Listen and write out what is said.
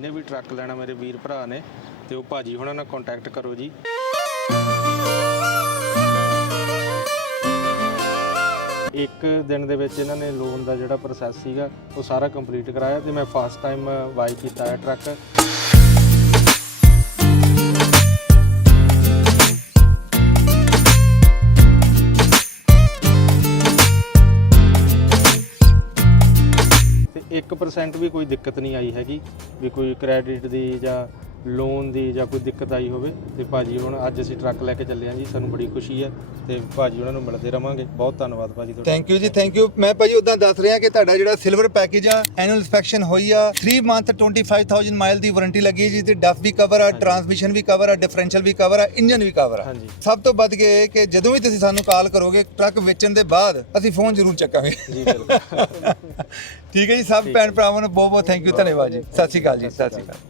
ਜਿਹਨੇ ਵੀ ਟਰੱਕ ਲੈਣਾ ਮੇਰੇ ਵੀਰ ਭਰਾ ਨੇ ਤੇ ਉਹ ਭਾਜੀ ਹੁਣਾਂ ਨਾਲ ਕੰਟੈਕਟ ਕਰੋ ਜੀ। ਇੱਕ ਦਿਨ ਦੇ ਵਿੱਚ ਇਹਨਾਂ ਨੇ ਲੋਨ ਦਾ ਜਿਹੜਾ ਪ੍ਰੋਸੈਸ ਸੀਗਾ ਉਹ ਸਾਰਾ ਕੰਪਲੀਟ ਕਰਾਇਆ ਤੇ ਮੈਂ ਫਸਟ ਟਾਈਮ ਬਾਈ ਕੀਤਾ ਹੈ ਟਰੱਕ। ਤੇ 1% ਵੀ ਕੋਈ ਦਿੱਕਤ ਨਹੀਂ ਆਈ ਹੈਗੀ ਵੀ ਕੋਈ ਕ੍ਰੈਡਿਟ ਦੀ ਜਾਂ ਲੋਨ ਦੀ ਜਾਂ ਕੋਈ ਦਿੱਕਤ ਆਈ ਹੋਵੇ। ਤੇ ਭਾਜੀ ਹੁਣ ਅੱਜ ਅਸੀਂ ਟਰੱਕ ਲੈ ਕੇ ਚੱਲੇ ਹਾਂ ਜੀ, ਸਾਨੂੰ ਬੜੀ ਖੁਸ਼ੀ ਹੈ ਤੇ ਭਾਜੀ ਉਹਨਾਂ ਨੂੰ ਮਿਲਦੇ ਰਵਾਂਗੇ। ਬਹੁਤ ਧੰਨਵਾਦ ਭਾਜੀ ਤੁਹਾਡਾ। ਥੈਂਕ ਯੂ ਜੀ, ਥੈਂਕ ਯੂ। ਮੈਂ ਭਾਜੀ ਉਦਾਂ ਦੱਸ ਰਿਹਾ ਕਿ ਤੁਹਾਡਾ ਜਿਹੜਾ ਸਿਲਵਰ ਪੈਕੇਜ ਆ, ਐਨੂਅਲ ਇਨਸਪੈਕਸ਼ਨ ਹੋਈ ਆ, 3 ਮੰਥ 25,000 ਮਾਈਲ ਦੀ ਵਾਰੰਟੀ ਲੱਗੀ ਹੈ ਜੀ ਤੇ ਡਫ ਵੀ ਕਵਰ ਆ, ਟਰਾਂਸਮਿਸ਼ਨ ਵੀ ਕਵਰ ਆ, ਡਿਫਰੈਂਸ਼ੀਅਲ ਵੀ ਕਵਰ ਆ, ਇੰਜਨ ਵੀ ਕਵਰ ਆ। ਸਭ ਤੋਂ ਵੱਧ ਕੇ ਕਿ ਜਦੋਂ ਵੀ ਤੁਸੀਂ ਸਾਨੂੰ ਕਾਲ ਕਰੋਗੇ ਟਰੱਕ ਵੇਚਣ ਦੇ ਬਾਅਦ ਅਸੀਂ ਫੋਨ ਜ਼ਰੂਰ ਚੱਕਾਂਗੇ ਜੀ ਬਿਲਕੁਲ। ਠੀਕ ਹੈ ਜੀ। ਸਭ ਭੈਣ ਭਰਾਵਾਂ ਨੂੰ ਬਹੁਤ ਬਹੁਤ ਥੈਂਕ ਯੂ, ਧੰਨਵਾਦ ਜੀ। ਸਤਿ ਸ਼੍ਰੀ ਅਕਾਲ ਜੀ, ਸਤਿ ਸ਼੍ਰੀ ਅਕਾਲ।